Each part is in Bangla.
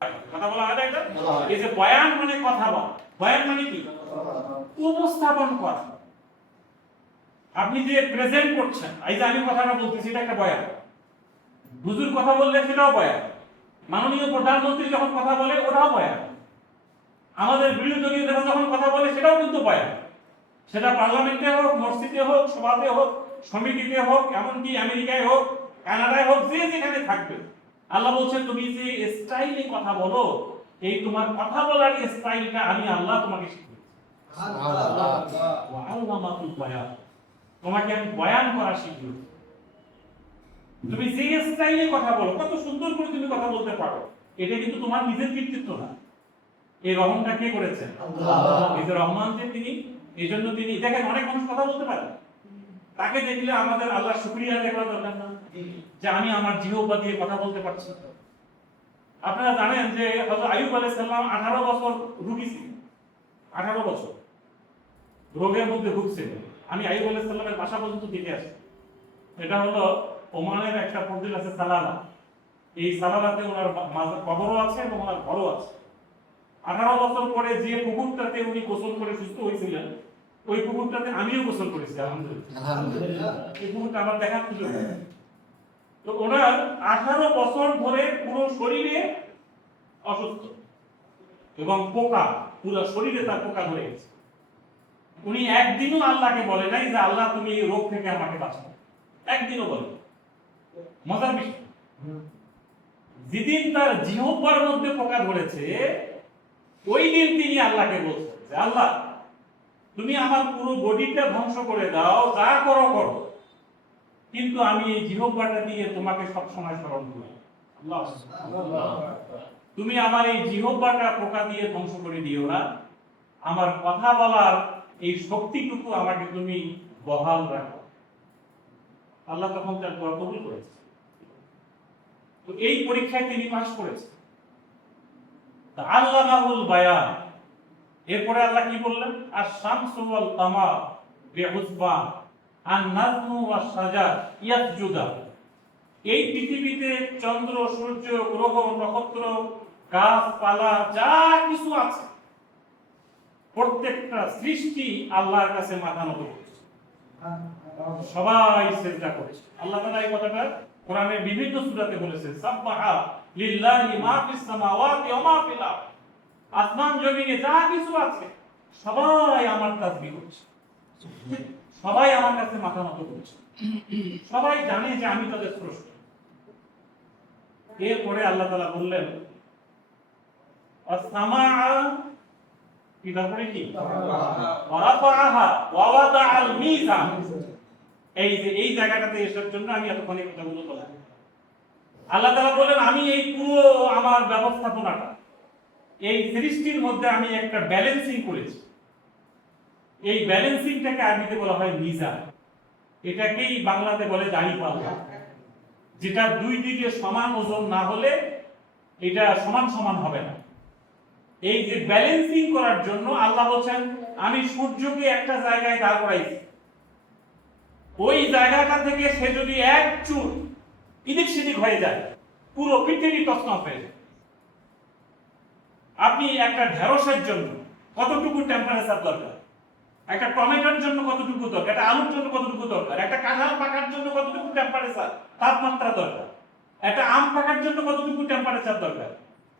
কথা বলা হয় না এটা? এই যে বয়ান মানে কথা বলা, বয়ান মানে কি? উপস্থাপন করা। আপনি যে প্রেজেন্ট করছেন, এই যে আমি কথাটা বলতেছি, এটা একটা বয়ান। হুজুর কথা বললে সেটাও বয়ান। মাননীয় প্রধানমন্ত্রী যখন কথা বলে ওটাও বয়ান। আমাদের বিরোধী দলীয় নেতা যখন কথা বলে সেটাও কিন্তু বয়ান। সেটা পার্লামেন্টে হোক, মসজিদে হোক, সভাতে হোক, সমিতিতে হোক, এমনকি আমেরিকায় হোক, কানাডায় হোক, যে যেখানে থাকবে, আল্লাহ বলছেন তুমি যে স্টাইলে কথা বলো, এই তোমার কথা বলার স্টাইলটা আমি আল্লাহ তোমাকে শিখিয়েছি। তোমাকে আমি বয়ান করা শিখিয়েছি। তুমি যে স্টাইলে কথা বলো, কত সুন্দর করে তুমি কথা বলতে পারো, এটা কিন্তু তোমার নিজের কৃতিত্ব না। এই রহমটা কে করেছেন? আল্লাহ। এই যে রহমান যে তিনি, এই জন্য তিনি দেখেন অনেক মানুষ কথা বলতে পারে, তাকে দেখলে আমাদের আল্লাহ শুকরিয়া আদায় করা দরকার না যে আমি আমার জিহ্বা দিয়ে কথা বলতে পারছি। আপনারা জানেন যে হযরত আইয়ুব আলাইহিস সালাম 18 বছর রোগী ছিলেন। 18 বছর রোগের মধ্যে ভুগছিলেন। আমি আইয়ুব আলাইহিস সালামের বাসা পর্যন্ত দেখে আসি। এটা হলো ওমানের একটা প্রদেশ আছে সালালা। এই সালালাতে ওনার কবরও আছে এবং ওনার ঘরও আছে। 18 বছর পরে যে পুকুরটাতে উনি গোসল করে সুস্থ হয়েছিলেন, ওই পুকুরটাতে আমিও গোসল করেছি আলহামদুলিল্লাহ। এই পুকুরটা আমার দেখার সুযোগ হয়েছে। তো ওনার 18 বছর ধরে পুরো শরীরে অসুস্থ এবং পোকা, পুরো শরীরে তার পোকা ধরে গেছে। উনি একদিনও আল্লাহকে বলে নাই যে আল্লাহ তুমি এই রোগ থেকে আমাকে বাঁচাও, একদিনও বলে। মজার বিষয়, যেদিন তার জিহ্বার মধ্যে পোকা ধরেছে, ওই দিন তিনি আল্লাহকে বলছেন যে আল্লাহ তুমি আমার পুরো বডিটা ধ্বংস করে দাও, যা করো করো, কিন্তু আমি এই জিহ্বাটা দিয়ে তোমাকে সবসময় স্মরণ করি। আল্লাহ, তুমি আমার এই জিহ্বাটা পোকা দিয়ে ধ্বংস করে দিও না, আমার কথা বলার এই শক্তিটুকু আমাকে তুমি বহাল রাখো। আল্লাহ তখন তার দোয়া কবুল করেছে। তো এই পরীক্ষায় তিনি পাশ করেছেন। আল্লামাহুল বায়ান। এরপরে আল্লাহ কি বললেন? আশ-শামসু ওয়াল কামার বিহুসবান আন-নাজমু ওয়াশ-শাজার ইয়াসজুদান। এই পৃথিবীতে চন্দ্র, সূর্য, গ্রহ, নক্ষত্র, গাছপালা যা কিছু আছে, প্রত্যেকটা সৃষ্টি আল্লাহর কাছে মাথা নত করেছে, সবাই সিজদা করেছে। আল্লাহ তাআলা এই কথাটা কোরআনের বিভিন্ন সূরাতে বলেছেন, সাব্বাহা লিল্লাহি মা ফিস সামাওয়াতি ওয়া মা ফিল আরদ। আসমান জমিনে যা কিছু আছে সবাই আমার তাসবিহ করছে, সবাই আমার কাছে মাথা নত করছে, সবাই জানে যে আমি তাদের স্রষ্টা। এরপরে আল্লাহ তাআলা বললেন আস-সামাআ, কি তারপরে কি? ওয়া রাফাআহা ওয়া ওয়াদাআল মিজান। এই যে এই জায়গাটাতে এসের জন্য আমি এতক্ষণ এই কথাগুলো বললাম। আল্লাহ তাআলা বলেন আমি এই পুরো আমার ব্যবস্থাপনাটা, এই সৃষ্টির মধ্যে আমি একটা ব্যালেন্সিং করেছি। এই ব্যালেন্সিংটাকে আরবিতে বলা হয় মিজান। এটাকেই বাংলাতে বলে দাঁড়িপাল্লা, যেটা দুই দিকে সমান ওজন না হলে এটা সমান সমান হবে না। এই যে ব্যালেন্সিং করার জন্য আল্লাহ বলেন আমি সূর্যকে একটা জায়গায় দাঁড় করাইছি, ওই জায়গাটা থেকে সে যদি এক চুল এদিক সেদিক হয়ে যায়, পুরো পৃথিবী তছনছ হয়ে যায়। আপনি একটা ঢেঁড়সের জন্য কতটুকু টেম্পারেচার দরকার, একটা টমেটোর জন্য কতটুকু দরকার, একটা আলুর জন্য কতটুকু দরকার, একটা কাঁঠাল পাকার জন্য কতটুকু টেম্পারেচার তাপমাত্রা দরকার, একটা আম পাকার জন্য কতটুকু টেম্পারেচার দরকার,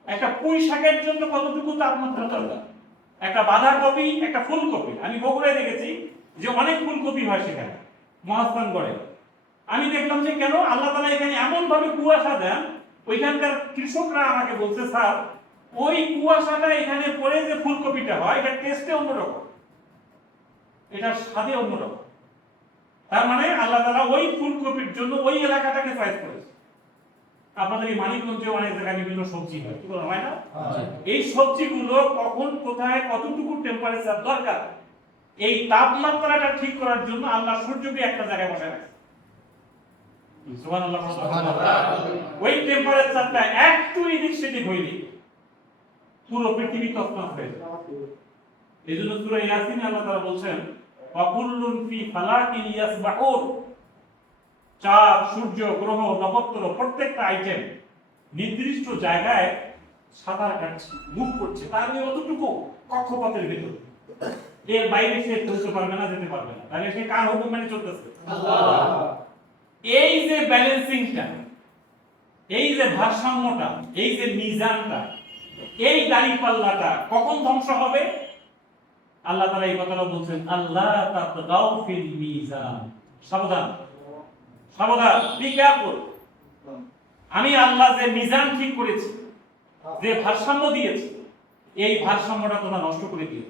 একটা পুঁই শাকের জন্য কতটুকু তাপমাত্রা দরকার, একটা বাঁধাকপি, একটা ফুলকপি। আমি বগুড়ায় দেখেছি যে অনেক ফুলকপি হয় সেখানে মহাস্থানগড়ে। আমি দেখলাম যে কেন আল্লাহ তাআলা এখানে এমন ভাবে কুয়াশা দেন, ওইখানকার কৃষকরা আমাকে বলছে স্যার ওই কুয়াশাটা এখানে পড়ে যে ফুলকপিটা হয় এটা টেস্টে অন্যরকম, এটা স্বাদে অন্যরকম। তার মানে আল্লাহ তাআলা ওই ফুলকপির জন্য ওই এলাকাটাকে চয়েস করেছে। আপনাদের এই মানিকগঞ্জে অনেক জায়গায় বিভিন্ন সবজি হয়, কি বলা হয় না? এই সবজিগুলো কখন কোথায় কতটুকু টেম্পারেচার দরকার, এই তাপমাত্রাটা ঠিক করার জন্য আল্লাহ সূর্যকে একটা জায়গায় বসায় রাখে। সুবহানাল্লাহ, সুবহানাল্লাহ। ওই টেম্পারেচারটা একটু এদিক সেদিক হইলে পুরো পৃথিবী তছনছ হয়ে যায়। এজন্য সূরা ইয়াসিনে আল্লাহ তাআলা বলছেন ওয়া কুল্লুন ফি ফালাকিন ইয়াসবাহুন। চাঁদ, সূর্য, গ্রহ, নক্ষত্র প্রত্যেকটা আইটেম নির্দিষ্ট জায়গায় সাঁতার কাটছে, মুভ করছে, তার ওই অতটুকু কক্ষপথের ভেতর, এর বাইরে সে চলতে পারবে না, যেতে পারবে না। তাহলে সে কার হুকুম মেনে চলতেছে? এই যে ব্যালেন্সিংটা, এই যে ভারসাম্যটা, এই যে মিজানটা, এই দাঁড়িপাল্লাটা কখন ধ্বংস হবে? আল্লাহ তাআলা এই কথাটা বলছেন, আল্লাহ তাতগাউ ফিল মিজান। সাবধান, সাবধান, বি কেয়ারফুল। আমি আল্লাহ যে মিজান ঠিক করেছি, যে ভারসাম্য দিয়েছি, এই ভারসাম্যটা তোমরা নষ্ট করে দিও।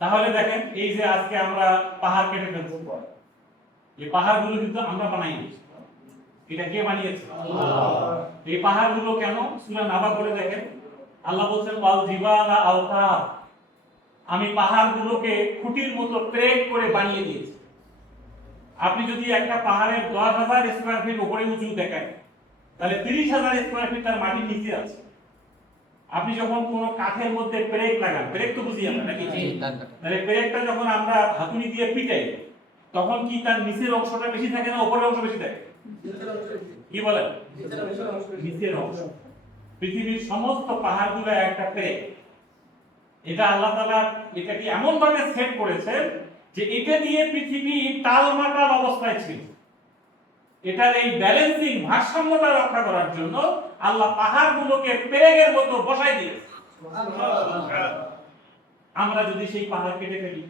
তাহলে দেখেন, এই যে আজকে আমরা পাহাড় কেটে ফেলছি, এই পাহাড়গুলো কিন্তু আমরা বানাইনি। এটা কে বানিয়েছে? আল্লাহ। এই পাহাড়গুলো কেন? সূরা নাবা করে দেখেন, আল্লাহ বলছেন ওয়াল জিবালা আওতাদ, আমি পাহাড়গুলোকে খুঁটির মতো ট্রেক করে বানিয়ে দিয়েছি। আপনি যদি একটা পাহাড়ের 10,000 স্কয়ার ফিট উপরে উঁচু দেখেন, তাহলে 30,000 স্কয়ার ফিট তার মাটির নিচে আছে। আপনি যখন কোন কাঠের মধ্যে পেরেক লাগান, পেরেক তো বুঝি আমরা নাকি? তাহলে পেরেকটা যখন আমরা হাতুড়ি দিয়ে পিটাই, তখন কি তার নিচের অংশটা বেশি থাকে না উপরের অংশ বেশি থাকে? কি বলেন? নিচের অংশ। পৃথিবীর সমস্ত পাহাড়গুলো একটা পেরেক। এটা আল্লাহ তাআলা এটাকে এমন ভাবে সেট করেছেন যে এটা দিয়ে পৃথিবী টালমাটাল অবস্থায় ছিল। এটার এই ব্যালেন্সিং, ভারসাম্যটা রক্ষা করার জন্য আল্লাহ পাহাড়গুলোকে পেরেকের মতো বসাই দিয়েছে। আমরা যদি সেই পাহাড় কেটে ফেলি,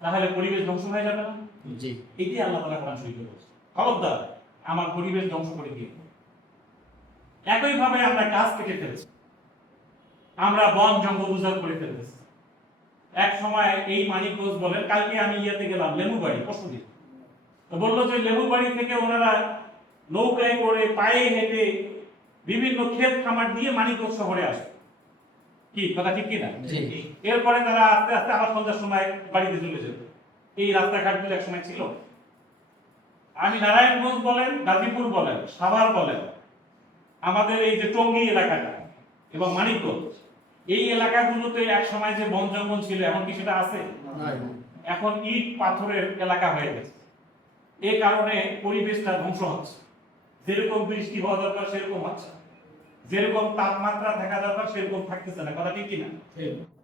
তাহলে পরিবেশ ধ্বংস হয়ে যাবে না? জি। এটাই আল্লাহ তাআলা কোরআন শরীফে বলেছেন, খবরদার আমার পরিবেশ ধ্বংস করে দিও। একই ভাবে আমরা গাছ কেটে ফেলছি, আমরা বন জঙ্গল উজাড় করে ফেলতেছি। এক সময় এই মানিকগঞ্জ বলেন, কালকে আমি ইয়াতে গেলাম লেবুবাড়ি, পশুদি, তো বললো যে লেবুবাড়ি থেকে ওনারা নৌকায় করে, পায়ে হেঁটে, বিভিন্ন ক্ষেত খামার দিয়ে মানিকগঞ্জ শহরে আসে। কি কথা ঠিক কিনা? এরপরে তারা আস্তে আস্তে আবার সন্ধ্যার সময় বাড়িতে চলে যেত। এই রাস্তাঘাটগুলো এক সময় ছিল। আমি নারায়ণগঞ্জ বলেন, গাজীপুর বলেন, সাভার বলেন, আমাদের এই যে টঙ্গী এলাকাটা এবং মানিকগঞ্জ, এই এলাকাগুলোতে এক সময় যে বন জঙ্গল ছিল, এখন কি সেটা আছে? এখন ইট পাথরের এলাকা হয়ে গেছে। এই কারণে পরিবেশটা ধ্বংস হচ্ছে। যেরকম বৃষ্টি হওয়া দরকার সেরকম হচ্ছে, যেরকম তাপমাত্রা থাকা দরকার সেরকম থাকতেছে না। কথা ঠিক কিনা?